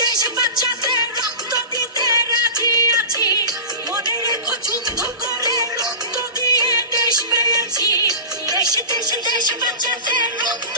দেশ বাঁচাতে রক্ত দিতে রাজি আছি, মনে রেখো যুদ্ধ করে রক্ত দিয়ে দেশ পেয়েছি, দেশ বাঁচাতে রক্ত